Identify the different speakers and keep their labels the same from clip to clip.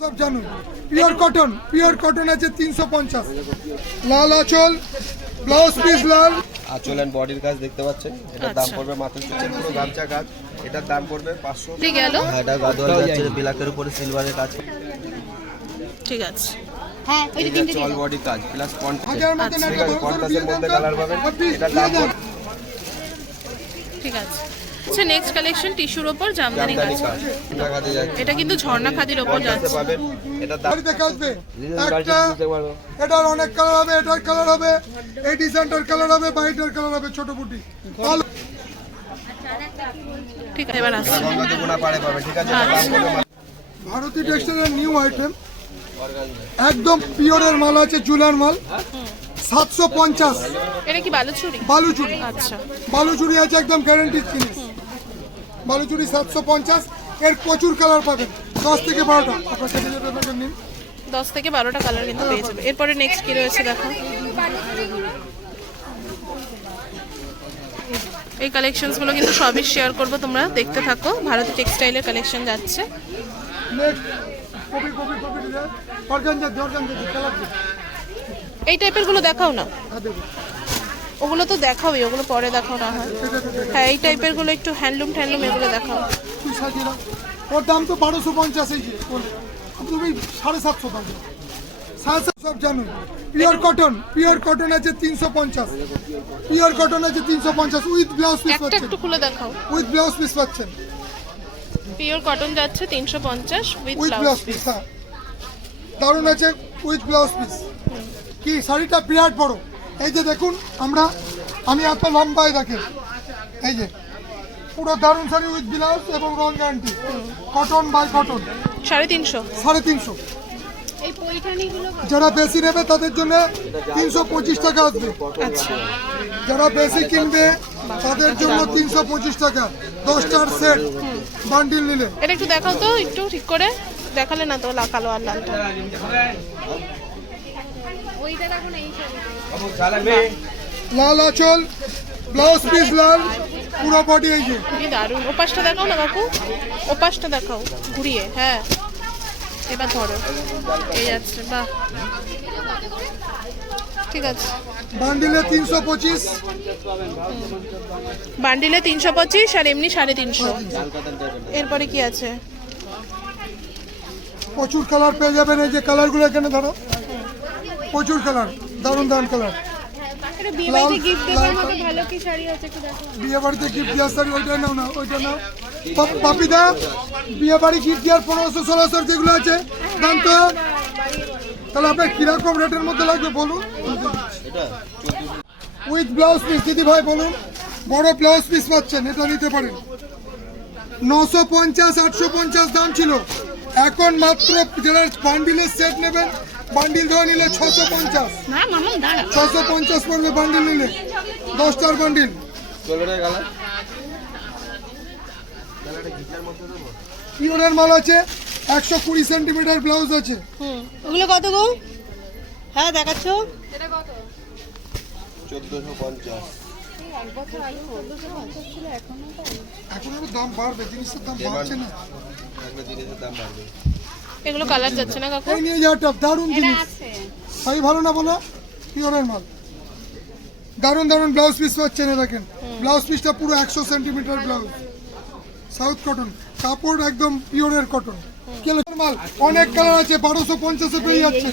Speaker 1: সব জানুন। Pure cotton pure cotton আছে তিনশো পঞ্চাশ। লাল আঁচল ব্লাউজ পিস লাল।
Speaker 2: আঁচল অ্যান্ড বডির কাজ দেখতে পাচ্ছেন। এটার দাম
Speaker 3: আচ্ছা।
Speaker 2: পড়বে মাত্র পুরো গামছা কাজ। এটার দাম পড়বে পাঁচশো।
Speaker 3: ঠিক গেল
Speaker 2: এটা গাদোয়াল যাচ্ছে ব্ল্যাকের উপরে সিলভারের কাজ।
Speaker 3: ঠিক আছে।
Speaker 4: হ্যাঁ ওইটা তিনটে দিয়ে
Speaker 2: অল বডি কাজ প্লাস
Speaker 3: আচ্ছা।
Speaker 2: ঠিক আছে কন্ট্রাস্টের মধ্যে কালার পাবেন। এটার দাম
Speaker 3: ঠিক আছে। আচ্ছা নেক্সট কালেকশন টিস্যুর ওপর জামদানি কাজ। এটা কিন্তু ঝর্ণা খাদির ওপর যাচ্ছে।
Speaker 2: এটার
Speaker 1: একটা অনেক কালার হবে এটার কালার হবে এই ডিজাইনটার কালার হবে বা এটার কালার হবে ছোট বুটি
Speaker 3: ঠিক আছে এবার আসছে।
Speaker 1: ভারতী টেক্সটাইলের নিউ আইটেম একদম পিওরের মাল আছে জুলার মাল। সাতশো পঞ্চাশ।
Speaker 3: এটা কি বালুচুরি?
Speaker 1: বালুচুরি।
Speaker 3: আচ্ছা।
Speaker 1: বালুচুরি আছে একদম গ্যারেন্টি জিনিস। বালুচুরি সাতশো পঞ্চাশ এর প্রচুর কালার পাবেন দশ থেকে বারোটা আপনার যেটা নিন
Speaker 3: দশ থেকে বারোটা কালার কিন্তু পেয়ে যাবে এরপরে নেক্সট কি রয়েছে দেখো এই কালেকশনসগুলো কিন্তু সবই শেয়ার করব তোমরা দেখতে থাকো ভারতী টেক্সটাইলের কালেকশন যাচ্ছে এই টাইপেরগুলো দেখাও না
Speaker 1: হ্যাঁ
Speaker 3: ওগুলো তো দেখাওই ওগুলো পরে দেখাও না হয়। হ্যাঁ এই টাইপেরগুলো একটু হ্যান্ডলুম ট্যান্ডলুম এগুলো দেখাও।
Speaker 1: ওর দাম তো বারোশো পঞ্চাশ এই তুমি সাড়ে সাতশো দাম। সব জানুন পিওর কটন পিওর কটন আছে তিনশো পঞ্চাশ। পিওর কটন আছে তিনশো পঞ্চাশ। উইথ ব্লাউজ পিস পাচ্ছেন।
Speaker 3: একটু খুলে দেখাও।
Speaker 1: উইথ ব্লাউজ পিস পাচ্ছেন।
Speaker 3: পিওর কটন যাচ্ছে তিনশো পঞ্চাশ উইথ ব্লাউজ
Speaker 1: পিস হ্যাঁ। দারুণ আছে উইথ ব্লাউজ পিস কি শাড়িটা বিরাট বড়। এই যে দেখুন আমরা আমি এত লম্বায় দেখেন এই যে পুরো দারুণ শাড়ি উইথ ব্লাউজ এবং রং গ্যারান্টি কটন বাই কটন
Speaker 3: সাড়ে তিনশো।
Speaker 1: সাড়ে তিনশো। যারা বেশি নেবে তাদের জন্য তিনশো পঁচিশ টাকা আসবে।
Speaker 3: আচ্ছা।
Speaker 1: যারা বেশি কিনবে তাদের জন্য তিনশো পঁচিশ টাকা। দশটার সেট বান্ডিল নিলে।
Speaker 3: এটা একটু দেখাও তো একটু ঠিক করে। দেখালে না তো লা- কালো আর লালটা।
Speaker 4: ওইটা দেখো না এই শাড়ি
Speaker 1: লাল আঁচল ব্লাউজ পিস লাল পুরো বডি এই যে।
Speaker 3: কি দারুণ। ওপাশটা দেখাও না কাকু? ওপাশটা দেখাও ঘুরিয়ে হ্যাঁ। এবার ধরো। এই যাচ্ছে বাহ। ঠিক আছে।
Speaker 1: বান্ডিলে তিনশো পঁচিশ।
Speaker 3: বান্ডিলে তিনশো পঁচিশ আর এমনি সাড়ে তিনশো। এরপরে কি আছে?
Speaker 1: প্রচুর কালার পেয়ে যাবেন এই যে কালারগুলো এখানে ধরো। প্রচুর কালার দারুণ দারুণ কালার
Speaker 4: গিফট দেওয়ার
Speaker 1: বিয়ে বাড়িতে গিফট শাড়ি ওইটা নাও না ওইটা নাও। পাপিদা বিয়ে বাড়ি গিফট দেওয়ার পনেরোশো ষোলোশোর যেগুলো আছে দাম তো। তাহলে আপনার কীরকম রেটের মধ্যে লাগবে বলুন। উইথ ব্লাউজ পিস দিদি ভাই বলুন। বড় ব্লাউজ পিস পাচ্ছেন এটা নিতে পারেন। নশো পঞ্চাশ আটশো পঞ্চাশ দাম ছিল। এখন মাত্র যারা বান্ডিলের সেট নেবেন বান্ডিল ধরে নিলে ছশো পঞ্চাশ। ছশো পঞ্চাশ পড়বে বান্ডিল নিলে। দশটার বান্ডিল। পিওরের মাল আছে একশো কুড়ি সেন্টিমিটার ব্লাউজ আছে।
Speaker 4: ওগুলো কত গো? হ্যাঁ দেখাচ্ছ?
Speaker 2: চোদ্দোশো পঞ্চাশ।
Speaker 1: এখন দাম বাড়বে জিনিসের দাম বাড়ছে না।
Speaker 2: জিনিসের দাম বাড়বে।
Speaker 3: এগুলো কালার যাচ্ছে না কাকু?
Speaker 1: এই নিয়ে যাওয়াটা দারুণ জিনিস। সবই ভালো না বলো? পিওরের মাল। দারুণ দারুণ ব্লাউজ পিস পাচ্ছেন এ দেখেন। ব্লাউজ পিসটা পুরো একশো সেন্টিমিটার ব্লাউজ সাউথ কটন কাপড় একদম পিওরের কটন মাল। অনেক কালার আছে বারোশো পঞ্চাশে পেয়ে যাচ্ছে।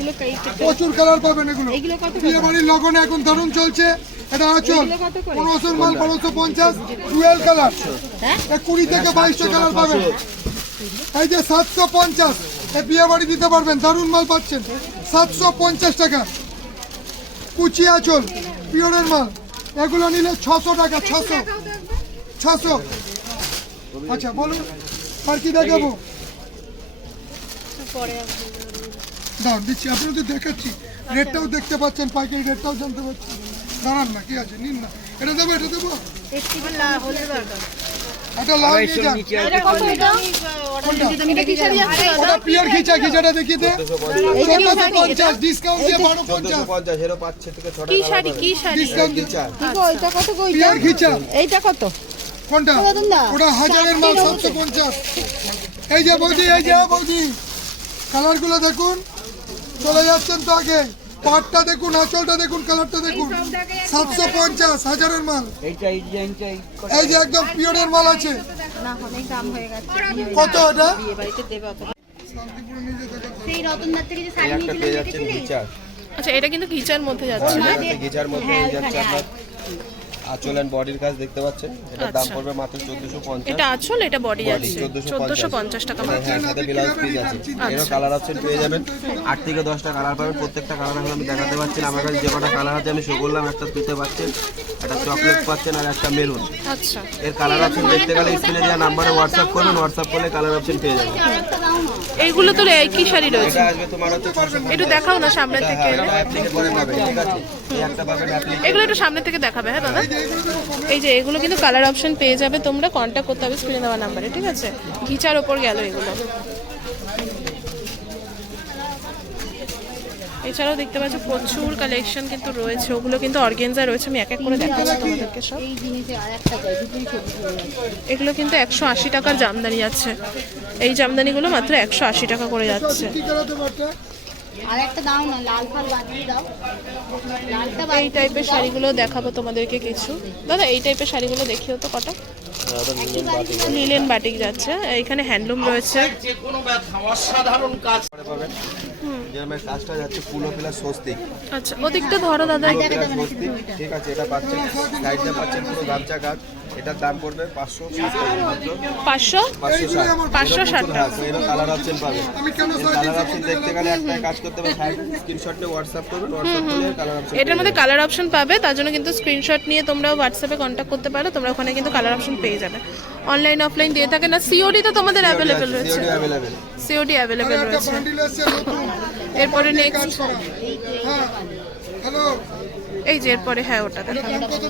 Speaker 1: প্রচুর কালার পাবেন এগুলো? বিয়ে বাড়ির লগনে এখন দারুণ চলছে। এটা আচল পনেরোশোর মাল বারোশো পঞ্চাশ। টুয়েলভ কালার
Speaker 4: হ্যাঁ?
Speaker 1: কুড়ি থেকে বাইশটা কালার পাবেন। এই যে সাতশো পঞ্চাশ। বিয়ে বাড়ি দিতে পারবেন, দারুণ মাল পাচ্ছেন। সাতশো পঞ্চাশ টাকা। কুচি আঁচল, পিওরের মাল। এগুলো নিলে ছশো টাকা, ছশো। ছশো। আচ্ছা বলুন, আর কি দেখাবো? দাঁড়ান, দিচ্ছি আপনাদের দেখাচ্ছি। রেটটাও দেখতে পাচ্ছেন, পাইকারি রেটটাও জানতে পারছেন দাঁড়ান না, কি আছে, নিন না। এটা দেবো এটা দেবো? একটা লাল ওটা পিওর খিচা খিচাটা দেখিয়ে দে। চোদ্দশো পঞ্চাশ। ডিসকাউন্ট দিয়ে বারো
Speaker 2: চোদ্দোশো
Speaker 1: পঞ্চাশ।
Speaker 2: পঞ্চাশ এরও পাচ্ছে থেকে ছটা
Speaker 3: কি
Speaker 2: কালার
Speaker 3: শাড়ি? কি শাড়ি?
Speaker 1: ডিসকাউন্ট দিয়ে
Speaker 2: টিচার
Speaker 4: ওইটা কত গো
Speaker 1: পিওর খিচা।
Speaker 4: এইটা কত?
Speaker 1: কোনটা? ওটা হাজারের মাল এই যে বৌদি এই যে বৌদি। কালারগুলো দেখুন। চলে যাচ্ছেন তো আগে। পাটটা দেখুন আঁচলটা দেখুন কালারটা দেখুন। সাতশো পঞ্চাশ হাজারের মাল। এই যে একদম পিওরের মাল আছে।
Speaker 4: হয়ে
Speaker 1: কত এটা?
Speaker 4: সেই রতনদার থেকে যে শাড়ি
Speaker 3: আচ্ছা এটা কিন্তু কিচার মধ্যে যাচ্ছে। না
Speaker 2: মধ্যে যাচ্ছে আপনার। আঁচল অ্যান্ড বডির কাজ দেখতে পাচ্ছেন। এটার দাম
Speaker 3: আচ্ছা।
Speaker 2: পড়বে মাত্র চোদ্দশো পঞ্চাশ।
Speaker 3: এটা আঁচল এটা বডি
Speaker 2: চোদ্দশো
Speaker 3: চোদ্দশো টাকা মাত্র।
Speaker 2: হ্যাঁ সাথে ব্লাউজ পিস আছে। এরও কালার অপশন পেয়ে যাবেন। আট থেকে দশটা কালার পাবেন। প্রত্যেকটা কালার এখন আমি দেখাতে পারছি না। আমার কাছে যে কটা কালার আছে আমি শো করলাম। একটা তুতে পাচ্ছেন একটা চকলেট পাচ্ছেন আর একটা মেরুন
Speaker 3: আচ্ছা।
Speaker 2: এর কালার অপশন দেখতে গেলে স্ক্রিনে দেওয়া নাম্বারে হোয়াটসঅ্যাপ করবেন হোয়াটসঅ্যাপ করলে কালার অপশন পেয়ে যাবেন।
Speaker 3: এইগুলো তো একই শাড়ি রয়েছে?
Speaker 2: এটা আসবে তোমার হচ্ছে
Speaker 3: একটু দেখাও না সামনের থেকে।
Speaker 2: হ্যাঁ এটা আছে।
Speaker 3: এগুলো একটু সামনে থেকে দেখাবে হ্যাঁ দাদা? এই যে এগুলো কিন্তু কালার অপশন পেয়ে যাবে তোমরা কন্ট্যাক্ট করতে হবে স্ক্রিনে দেওয়া নাম্বারে ঠিক আছে? ঘিচার ওপর গেল এগুলো। এছাড়াও দেখতে পাচ্ছ প্রচুর কালেকশন কিন্তু রয়েছে ওগুলো কিন্তু অর্গেনজা রয়েছে আমি এক এক করে দেখাচ্ছি তোমাদেরকে সব।
Speaker 4: যাচ্ছে
Speaker 3: এগুলো কিন্তু একশো আশি টাকার জামদানি আছে। এই জামদানিগুলো মাত্র একশো আশি টাকা করে যাচ্ছে।
Speaker 4: আর একটা দাও না লাল ফাল বাদ দিয়ে দাও। লালটা
Speaker 3: এই টাইপের শাড়িগুলো দেখাবো তোমাদেরকে কিছু। দাদা এই টাইপের শাড়িগুলো দেখিও তো কটা। লিলেন বাটিক যাচ্ছে এখানে হ্যান্ডলুম রয়েছে।
Speaker 2: করে পাবেন। যেরকম এর কাজটা যাচ্ছে ফুলো প্লাস স্বস্তিক
Speaker 3: আচ্ছা ওদিকটা ধরো দাদা।
Speaker 2: ঠিক আছে এটা পাচ্ছেন। সাইডটা পাচ্ছেন পুরো গামছা কাজ এটার দাম পড়বে পাঁচশো
Speaker 3: পাঁচশো?
Speaker 2: পাঁচশো ষাট।
Speaker 3: টাকা।
Speaker 2: কালার অপশন
Speaker 1: কেন
Speaker 2: কালার অপশন দেখতে গেলে একটা কাজ করতে হবে। সাইড হোয়াটসঅ্যাপ করবেন হোয়াটসঅ্যাপ করলে কালার অপশন
Speaker 3: এটার মধ্যে কালার অপশন পাবে তার জন্য কিন্তু স্ক্রিনশট নিয়ে তোমরা হোয়াটসঅ্যাপে কন্ট্যাক্ট করতে পারো তোমরা ওখানে কিন্তু কালার অপশন পেয়ে যাবে। অনলাইন অফলাইন দিয়ে থাকে না সিওডি তো তোমাদের অ্যাভেলেবেল রয়েছে। সিওডি অ্যাভেলেবেল রয়েছে। এরপরে নেক্সট
Speaker 1: হ্যাঁ। হ্যালো
Speaker 3: এই যে এরপরে হ্যাঁ ওটা দেখো
Speaker 1: দাম কত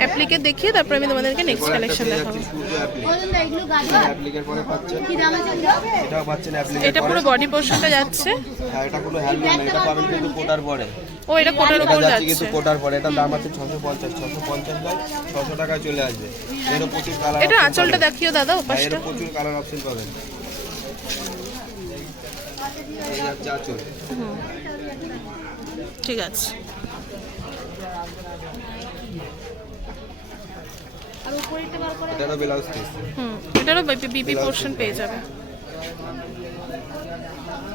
Speaker 3: অ্যাপ্লিকে দেখিয়ে তারপরে আমি তোমাদেরকে নেক্সট কালেকশন দেখাবো। এটা
Speaker 2: পুরো
Speaker 3: বডি পোর্শনটা যাচ্ছে।
Speaker 2: এটা এটা
Speaker 3: ও, এটা কোটার উপর
Speaker 2: যাচ্ছে। কিন্তু কোটার পরে এটার দাম আছে ছশো পঞ্চাশ ছশো পঞ্চাশ নয় টাকায় চলে আসবে প্রচুর কালার
Speaker 3: এটা আঁচলটা দেখিও দাদা ওপাশটা
Speaker 2: প্রচুর কালার অপশন পাবেন
Speaker 3: ঠিক আছে।
Speaker 4: আর উপরেরটা বার করে
Speaker 2: এটারও ব্লাউজ পিস
Speaker 3: হুম এটারও বিপি পোর্শন পেয়ে যাবে।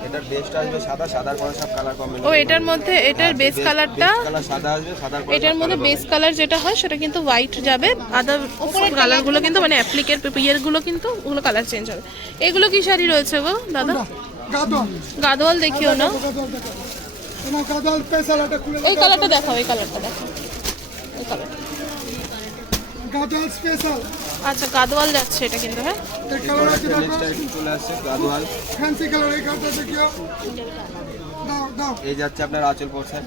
Speaker 2: এটার বেস্ট আসবে সাদা সাদার পরে সব কালার কম্বিনেশন
Speaker 3: ও এটার মধ্যে এটার বেস কালারটা
Speaker 2: কালার সাদা আসবে সাদার পরে
Speaker 3: এটার মধ্যে বেস কালার যেটা হয় সেটা কিন্তু হোয়াইট যাবে। আদার উপরের কালারগুলো কিন্তু মানে অ্যাপ্লিকের ইয়েরগুলো কিন্তু ওগুলো কালার চেঞ্জ হবে। এগুলো কি শাড়ি রয়েছে গো দাদা?
Speaker 1: গাদল
Speaker 3: গাদোয়াল। দেখিও না। এই কালারটা দেখাও এই কালারটা দেখাও। এই কালারটা
Speaker 1: গাদোয়াল স্পেশাল
Speaker 3: আচ্ছা গাদোয়াল যাচ্ছে এটা কিন্তু হ্যাঁ?
Speaker 1: এই কালার আছে দেখো।
Speaker 2: চলে আসছে গাদোয়াল।
Speaker 1: ফ্যান্সি কালার এই কালারটা দেখিও। দাও দাও।
Speaker 2: এই যাচ্ছে আপনার আঁচল পোর্শন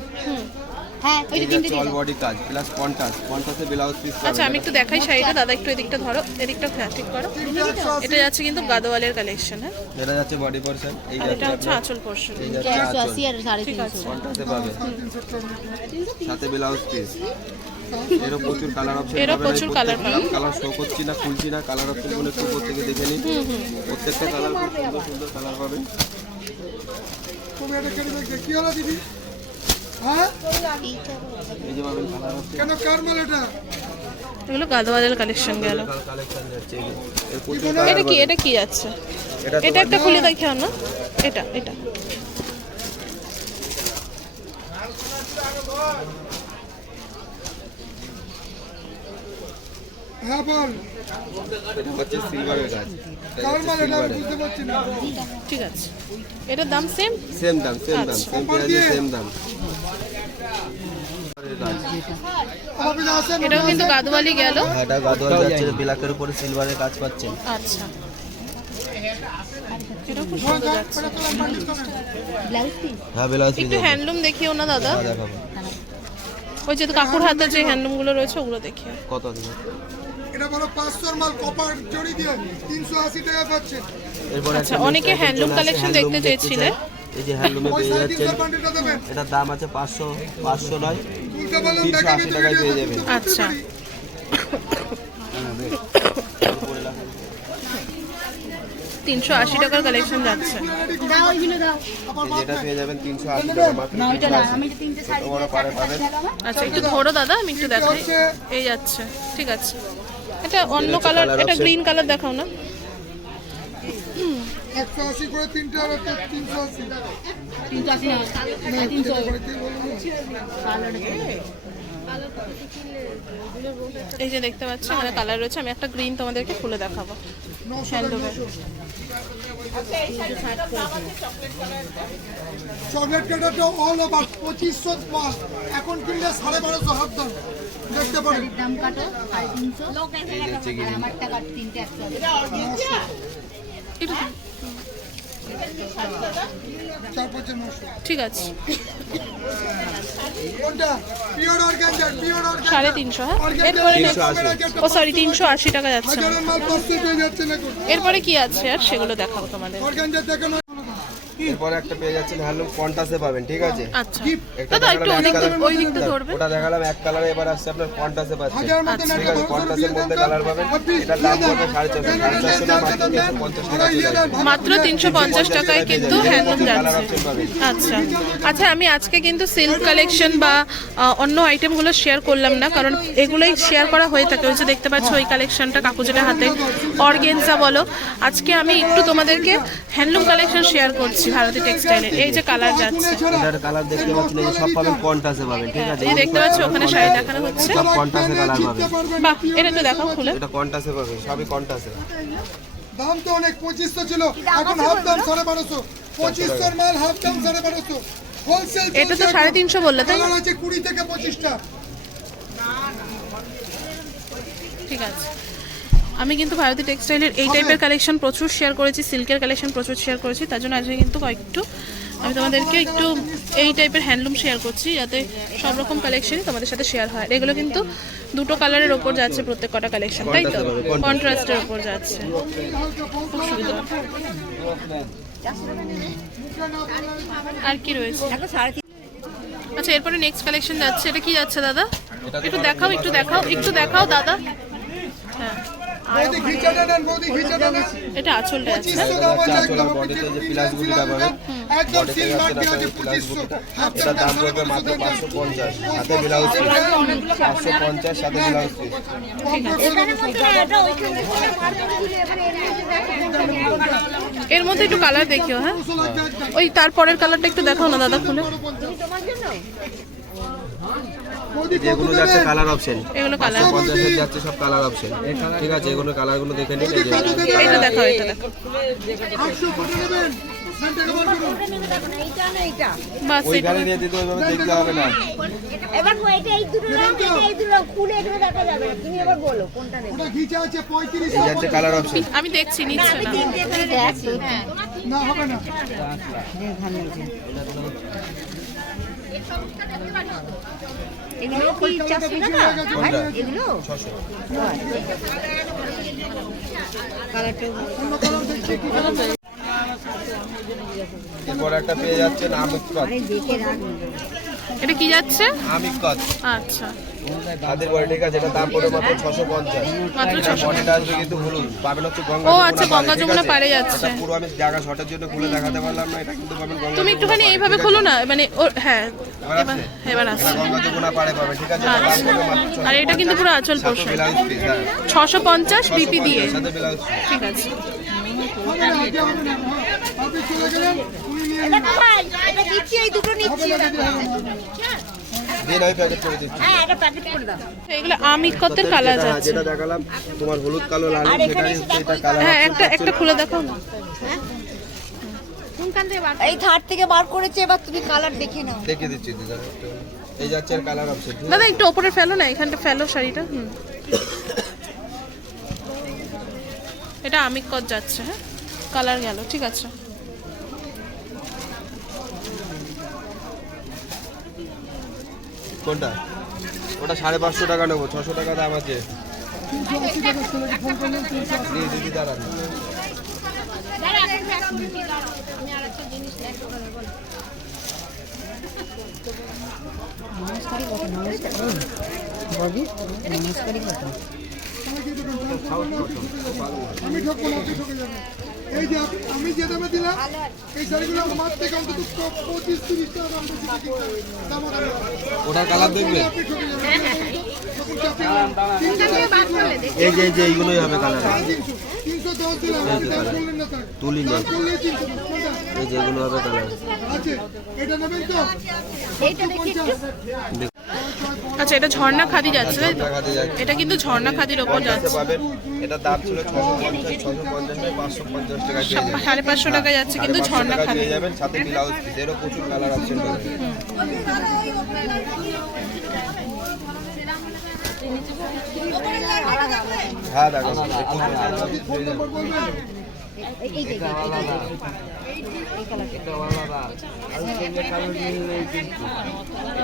Speaker 4: হ্যাঁ তিনটে
Speaker 2: অল বডি কাজ প্লাস কন্ট্রাস্ট কন্ট্রাস্টে ব্লাউজ পিস
Speaker 3: আচ্ছা আমি একটু দেখাই শাড়িটা দাদা একটু এদিকটা ধরো এদিকটা হ্যাঁ ঠিক করো। এটা যাচ্ছে কিন্তু গাদোয়ালের কালেকশন হ্যাঁ?
Speaker 2: এটা যাচ্ছে বডি পোর্শন এই
Speaker 3: এটা হচ্ছে আঁচল পোর্শন
Speaker 4: আর
Speaker 2: কন্ট্রাস্টে পাবে। সাথে ব্লাউজ পিস এরও প্রচুর কালার অপশন
Speaker 3: এরও প্রচুর পাবেন।
Speaker 2: কালার শো করছি না খুলছি না কালার অপশনগুলো একটু উপর থেকে দেখে নিন প্রত্যেকটা কালার খুব সুন্দর সুন্দর কালার পাবেন
Speaker 1: তুমি এটা কেন দেখবে কি হলো দিদি? কেন কার মাল এটা?
Speaker 3: এগুলো গাদোয়ালের কালেকশন গেল। এটা কি এটা কি যাচ্ছে
Speaker 2: এটা
Speaker 3: একটা খুলে দেখাও না? এটা এটা।
Speaker 1: হ্যাঁ বল।
Speaker 2: এটা হচ্ছে সিলভারের কাজ
Speaker 1: কার মাল এটা আমি বুঝতে পারছি না।
Speaker 3: ঠিক আছে। এটার দাম সেম
Speaker 2: সেম দাম সেম দাম
Speaker 3: আচ্ছা।
Speaker 2: সেম প্রাইসে সেম দাম।
Speaker 3: এটাও কিন্তু গেল।
Speaker 2: হ্যাঁ, এটা গাদোয়াল যাচ্ছে ব্ল্যাকের উপরে সিলভারের কাজ পাচ্ছেন।
Speaker 3: আচ্ছা।
Speaker 2: হ্যাঁ পিস
Speaker 3: একটু হ্যান্ডলুম দেখিও না দাদা? ওই যে কাকুর হাতে যে হ্যান্ডলুমগুলো রয়েছে ওগুলো দেখিও।
Speaker 2: কত দিন
Speaker 1: এটা বলো পাঁচশোর মাল কপার জড়ি দিয়ে তিনশো আশি টাকা
Speaker 2: এরপর
Speaker 3: আচ্ছা, অনেকে handloom collection দেখতে চেয়েছিলে।
Speaker 2: এই যে হ্যান্ডলুমে পেয়ে যাচ্ছেন এটার দাম আছে পাঁচশো পাঁচশো নয়। তিনশো আশি টাকায় পেয়ে যাবেন।
Speaker 3: আচ্ছা তিনশো আশি টাকার কালেকশন যাচ্ছে।
Speaker 4: দাও ওইগুলো দাও
Speaker 2: যেটা পেয়ে যাবেন তিনশো আশি টাকা মাত্র। বড়
Speaker 3: আচ্ছা একটু ধরো দাদা আমি একটু দেখাই। এই যাচ্ছে ঠিক আছে। এটা অন্য কালার এটা গ্রিন কালার দেখাও না।
Speaker 1: একশো আশি করে
Speaker 3: এই যে দেখতে পাচ্ছ এখানে কালার রয়েছে। আমি একটা গ্রিন তোমাদেরকে খুলে দেখাবো। হ্যান্ডলুমের
Speaker 1: চকলেট কাটাটা অল ওভার পঁচিশশো পাঁচ এখন কিনলে সাড়ে বারোশো হাত দাম। দেখতে পারেন।
Speaker 4: দাম কাটো সাড়ে তিনশো। আমারটা কাট তিনটে একশো
Speaker 3: একটু
Speaker 1: চার পাঁচে নশো
Speaker 3: ঠিক আছে। সাড়ে তিনশো হ্যাঁ? এরপরে ও সরি তিনশো আশি টাকা যাচ্ছে এরপরে কি আছে? আর সেগুলো দেখাবো তোমাদের।
Speaker 2: এরপরে একটা পেয়ে যাচ্ছেন হ্যান্ডলুম কন্টাসে পাবেন ঠিক আছে?
Speaker 3: আচ্ছা।
Speaker 2: একটা দেখালাম
Speaker 3: ওই দিকটা ধরবে
Speaker 2: ওটা দেখালাম এক কালারে এবার আসছে আপনার কন্টাসে পাচ্ছেন ঠিক আছে কন্টাসের মধ্যে কালার পাবেন। এটার দাম পড়বে সাড়ে চারশো সাড়ে চারশো না মাত্র তিনশো পঞ্চাশ টাকা
Speaker 3: মাত্র তিনশো পঞ্চাশ টাকায় কিন্তু হ্যান্ডলুম যাচ্ছে আচ্ছা। আচ্ছা আমি আজকে কিন্তু সিল্ক কালেকশন বা অন্য আইটেমগুলো শেয়ার করলাম না কারণ এগুলোই শেয়ার করা হয়ে থাকে। ওই যে দেখতে পাচ্ছ ওই কালেকশনটা কাকু যেটা হাতে। অর্গেনজা বলো। আজকে আমি একটু তোমাদেরকে হ্যান্ডলুম কালেকশন শেয়ার করছি। ভারতী টেক্সটাইলের এই যে কালার যাচ্ছে।
Speaker 2: এটার কালার দেখতে পাচ্ছেন এই সব পাবেন কন্টাসে পাবেন ঠিক আছে?
Speaker 3: এই দেখতে পাচ্ছ ওখানে শাড়ি দেখানো হচ্ছে।
Speaker 2: সব কন্টাসে কালার পাবেন।
Speaker 3: বাহ এটা একটু দেখাও খুলে।
Speaker 2: এটা কন্টাসে পাবেন সবই কন্টাসে
Speaker 1: দাম তো অনেক পঁচিশশো ছিল। এখন হাফ দাম সাড়ে বারোশো। পঁচিশশোর মাল হাফ দাম সাড়ে বারোশো। হোলসেল
Speaker 3: এটা তো সাড়ে তিনশো বললে তাই না?
Speaker 1: আছে কুড়ি থেকে পঁচিশটা।
Speaker 3: ঠিক আছে। আমি কিন্তু ভারতী টেক্সটাইলের এই টাইপের কালেকশন প্রচুর শেয়ার করেছি সিল্কের কালেকশন প্রচুর শেয়ার করেছি তার জন্য আজকে কিন্তু কয়েকটু আমি তোমাদেরকে একটু এই টাইপের হ্যান্ডলুম শেয়ার করছি যাতে সব রকম কালেকশনই তোমাদের সাথে শেয়ার হয়। এগুলো কিন্তু দুটো কালারের ওপর যাচ্ছে প্রত্যেক কটা কালেকশন তাই তো? কন্ট্রাস্টের ওপর। যাচ্ছে। খুব সুন্দর। আর কি রয়েছে? আচ্ছা এরপরে নেক্সট কালেকশন যাচ্ছে এটা কি যাচ্ছে দাদা? একটু দেখাও একটু দেখাও একটু দেখাও দাদা। হ্যাঁ। এটা আঁচলটা আছে।
Speaker 1: দাম
Speaker 2: বডিতে যে
Speaker 1: একদম সিল দেওয়া
Speaker 2: পড়বে মাত্র সাথে ব্লাউজ পিস সাথে ব্লাউজ পিস।
Speaker 3: এর মধ্যে একটু কালার দেখিও হ্যাঁ। ওই তারপরের কালারটা একটু দেখাও না দাদা খুলে।
Speaker 2: যেগুলো যাচ্ছে কালার অপশন
Speaker 3: এগুলো কালার
Speaker 2: পঞ্চাশের যাচ্ছে সব কালার অপশন ঠিক আছে এগুলো কালারগুলো দেখে নিন
Speaker 3: এটা দেখাও এটা
Speaker 1: নেবেন।
Speaker 5: দেখা যাবে না। তুমি এবার বলো কোনটা নেবে
Speaker 1: ওটা ঘিচা আছে পঁয়ত্রিশ
Speaker 2: এই যাচ্ছে কালার অপশন
Speaker 3: আমি দেখছি নিচ্ছে না।
Speaker 1: না হবে না।
Speaker 5: এগুলো কি চারশো টাকা? এগুলো
Speaker 2: এরপর একটা পেয়ে যাচ্ছেন আমি
Speaker 5: দেখে রাখুন।
Speaker 3: এটা কি যাচ্ছে? আচ্ছা।
Speaker 2: তাদের বডি ঠিক এটা দাম পড়বে মাত্র ছশো পঞ্চাশ।
Speaker 3: মাত্র ছশো
Speaker 2: বডিটা আসবে কিন্তু হলুদ। পাবেন হচ্ছে গঙ্গা
Speaker 3: ও আচ্ছা গঙ্গা যমুনা যাচ্ছে।
Speaker 2: পুরো আমি জায়গা শর্টের জন্য খুলে দেখাতে পারলাম না এটা কিন্তু পাবেন গঙ্গা
Speaker 3: তুমি একটুখানি এইভাবে খোলো না মানে ও হ্যাঁ।
Speaker 2: এবার আসছে? গঙ্গা যমুনা পাবে ঠিক আছে?
Speaker 3: আচ্ছা। আর এটা কিন্তু পুরো আচল পোর্শন
Speaker 2: হ্যাঁ।
Speaker 3: ছশো পঞ্চাশ বিপি দিয়ে। ঠিক আছে।
Speaker 5: এটা এটা দিচ্ছি এই দুটো নিচ্ছি
Speaker 2: দিন আমি প্যাকেট করে দিচ্ছি।
Speaker 5: হ্যাঁ এটা প্যাকেট করে দাও।
Speaker 3: এগুলো আমিকতের কালার যাচ্ছে
Speaker 2: যেটা দেখালাম তোমার হলুদ কালো লাল
Speaker 5: আর এখানে
Speaker 2: সেটাই
Speaker 5: এসে
Speaker 2: হচ্ছে
Speaker 5: দেখো
Speaker 2: এটা কালার
Speaker 3: হ্যাঁ একটা একটা খুলে দেখাও না।
Speaker 4: থেকে বার
Speaker 5: এই থার্ড থেকে বার করেছে এবার তুমি কালার দেখে নাও।
Speaker 2: দেখে দিচ্ছি দিদা এই যাচ্ছে এর কালার অপশন
Speaker 3: দাদা একটু ওপরে ফেলো না এখানটা ফেলো শাড়িটা হুম। এটা আমিকত যাচ্ছে হ্যাঁ? কালার গেল ঠিক আছে।
Speaker 2: কোনটা? ওটা সাড়ে পাঁচশো টাকা নেব ছশো টাকা দাম আছে। দিয়ে দিদি দাঁড়ান
Speaker 1: আমি ঠকবো না ঠকে এই যে আমি যে দামে দিলাম এই শাড়িগুলো আমার থেকে অন্তত পঁচিশ তিরিশ টাকা দাম বেশি। দাম।
Speaker 2: কালার দেখবে এই যে যে এইগুলোই হবে কালার।
Speaker 1: তিনশো। তিনশো দশ দিলাম। না
Speaker 2: তুলি
Speaker 1: কোনটা?
Speaker 2: এই যে এগুলো হবে কালার।
Speaker 1: আছে এটা নেবেন তো?
Speaker 5: এইটা দেখি একটু।
Speaker 3: আচ্ছা এটা ঝর্ণা খাদি যাচ্ছে তাই তো? এটা কিন্তু ঝর্ণা খাদির ওপর যাচ্ছে।
Speaker 2: এটার দাম ছিল ছশো পঞ্চাশ ছশো পঞ্চাশ নয় পাঁচশো পঞ্চাশ টাকা পেয়ে যাবেন।
Speaker 3: সাড়ে পাঁচশো টাকা যাচ্ছে কিন্তু ঝর্ণা খাদি।
Speaker 2: যাবেন সাথে ব্লাউজ পিস এরও প্রচুর কালার অপশন পাবেন হ্যাঁ
Speaker 1: বলবেন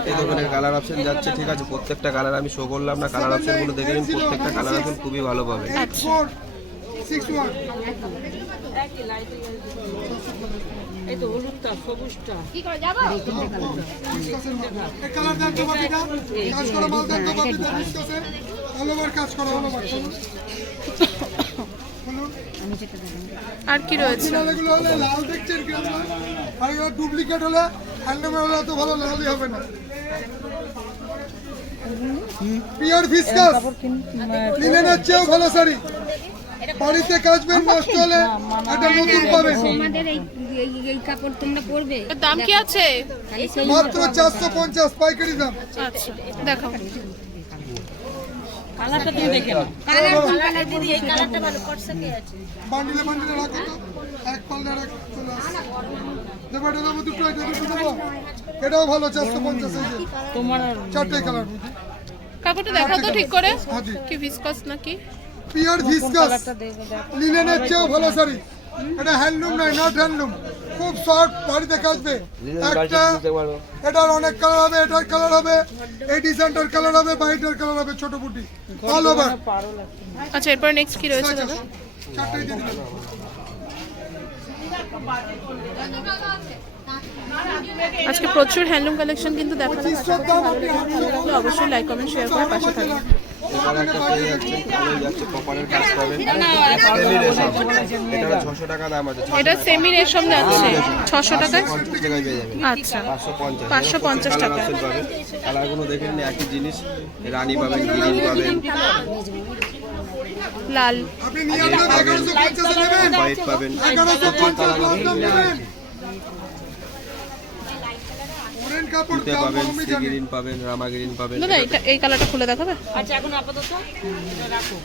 Speaker 2: এই দোকানের কালার অপশন যাচ্ছে, ঠিক আছে, প্রত্যেকটা কালার আমি শো করলাম না কালার অপশনগুলো দেখে নিন, প্রত্যেকটা কালার খুবই ভালো পাবে
Speaker 1: কাজ কাজ করা
Speaker 3: আর কি রয়েছে?
Speaker 1: এগুলো হলে লাল দেখছেন কি আর এগুলো ডুপ্লিকেট হলে হ্যান্ডমেড হলে এত ভালো লালই হবে না। পিওর ফিসকাস। লিনেনের চেয়েও ভালো শাড়ি। বাড়িতে কাচবেন নষ্ট হলে একটা নতুন পাবেন।
Speaker 5: আমাদের এই এই- এই কাপড় তোমরা পরবে।
Speaker 3: দাম কি আছে?
Speaker 1: মাত্র চারশো পঞ্চাশ পাইকারি দাম।
Speaker 3: আচ্ছা দেখাও।
Speaker 5: কালারটা তুমি দেখে নাও। কালার কালার দিদি এই কালারটা ভালো কটসাতে আছে
Speaker 1: বান্ডিলে বান্ডিলে রাখো তো। এক পাল্লা রাখ চলে আসে। দেবো এটা দেবো দুটো এটা দুটো দেবো। এটাও ভালো চারশো পঞ্চাশ এই যে।
Speaker 5: তোমার
Speaker 1: চারটে কালার।
Speaker 3: কাপড়টা দেখাও তো ঠিক করে।
Speaker 1: হ্যাঁ
Speaker 3: কি ভিসকস নাকি?
Speaker 1: পিওর ভিসকাস লিনেনের চেয়েও ভালো শাড়ি এটা হ্যান্ডলুম নয় নট হ্যান্ডলুম খুব সফট বাড়িতে কাচবে একটা এটার অনেক কালার হবে এটার কালার হবে এই ডিজাইনটার কালার হবে বাইটার কালার হবে ছোট বুটি অল ওভার
Speaker 3: আচ্ছা এরপর নেক্সট কি রয়েছে দাদা?
Speaker 1: চারটাই দিয়ে দিলাম
Speaker 3: আজকে প্রচুর হ্যান্ডলুম কালেকশন কিন্তু দেখানো থাকলে অবশ্যই লাইক কমেন্ট শেয়ার করে পাশে থাকবেন।
Speaker 2: ছশো টাকা
Speaker 3: এটা সেমি রেশম যাচ্ছে। ছশো টাকায়?
Speaker 2: পঞ্চাশ টাকায় পেয়ে যাবেন
Speaker 3: আচ্ছা।
Speaker 2: পাঁচশো পঞ্চাশ
Speaker 3: টাকা।
Speaker 2: কালারগুলো দেখে একই জিনিস রানী পাবেন। গ্রিন পাবেন
Speaker 3: লাল
Speaker 2: হোয়াইট পাবেন
Speaker 1: কাপড়
Speaker 2: পাবেন সি গ্রিন পাবেন রামা গ্রিন পাবেন
Speaker 3: দাদা এটা এই কালারটা খুলে দেখাবে?
Speaker 5: আচ্ছা এখন আপাতত এটা রাখো।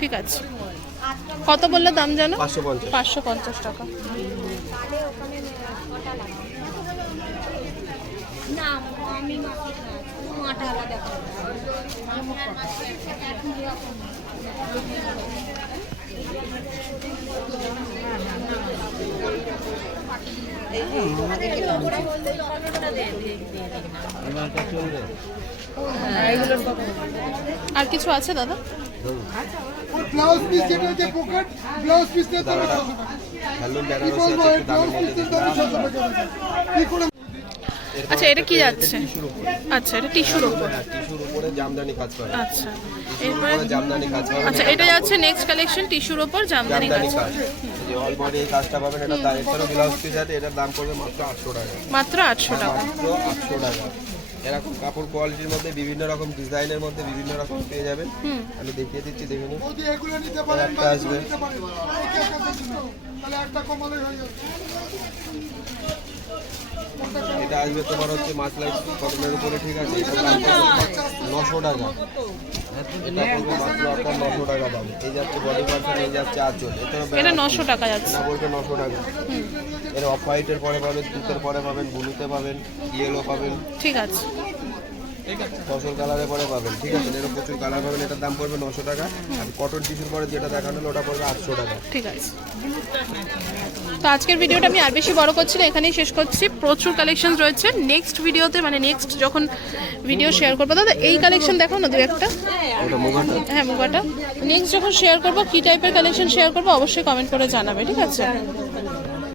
Speaker 3: ঠিক আছে। কত বললে দাম জানো?
Speaker 2: পাঁচশো পঞ্চাশ।
Speaker 3: পাঁচশো পঞ্চাশ টাকা।
Speaker 5: না আমি আলাদা
Speaker 3: আর কিছু আছে দাদা?
Speaker 1: ব্লাউজ পিস যেটা যে পকেট ব্লাউজ পিস টাকা।
Speaker 2: বেনারসি আছে
Speaker 1: দামে টাকা। কি করে
Speaker 3: আচ্ছা এটা কি যাচ্ছে? আচ্ছা এটা টিস্যুর ওপর
Speaker 2: টিস্যুর উপরে জামদানি কাজ পাবেন
Speaker 3: আচ্ছা এরপরে?
Speaker 2: জামদানি কাজ পাবেন
Speaker 3: আচ্ছা এটা যাচ্ছে নেক্সট কালেকশন টিস্যুর ওপর জামদানি কাজ।
Speaker 2: যে অল বডি এই কাজটা পাবেন এটা তার এছাড়াও ব্লাউজ পিস আছে এটার দাম পড়বে মাত্র আটশো টাকা।
Speaker 3: মাত্র আটশো টাকা।
Speaker 2: মাত্র আটশো টাকা। এরকম কাপড় কোয়ালিটির মধ্যে বিভিন্ন রকম ডিজাইনের মধ্যে বিভিন্ন রকম পেয়ে যাবেন। আমি দেখিয়ে দিচ্ছি দেখে নিন।
Speaker 1: এগুলো নিতে পারেন
Speaker 2: একটা আসবে।
Speaker 1: একটা কমালে হয়ে যাবে।
Speaker 2: এটা আসবে তোমার হচ্ছে মাছ লাইট কটনের উপরে ঠিক আছে নশো টাকা। এটা পড়বে মাত্র আপনার নশো টাকা দাম। এই যাচ্ছে বডি পার্সন এই যাচ্ছে আঁচল। এটা
Speaker 3: নশো টাকা যাচ্ছে।
Speaker 2: না নশো টাকা। এর অফ হোয়াইটের পরে পাবেন তুতের পরে পাবেন ব্লুতে পাবেন ইয়েলো পাবেন।
Speaker 3: ঠিক আছে।
Speaker 2: ফসল কালারে পরে পাবেন ঠিক আছে? এর প্রচুর কালার পাবেন এটার দাম পড়বে নশো টাকা। আর কটন টিস্যুর পরে যেটা দেখানো ওটা পড়বে আটশো টাকা।
Speaker 3: ঠিক আছে। তো আজকের ভিডিওটা আমি আর বেশি বড় করছি না এখানেই শেষ করছি। প্রচুর কালেকশন রয়েছে। নেক্সট ভিডিওতে মানে নেক্সট যখন ভিডিও শেয়ার করব দাদা এই কালেকশন দেখো না দু একটা? হ্যাঁ মুগাটা নেক্সট যখন শেয়ার করব কি টাইপের কালেকশন শেয়ার করব অবশ্যই কমেন্ট করে জানাবে ঠিক আছে?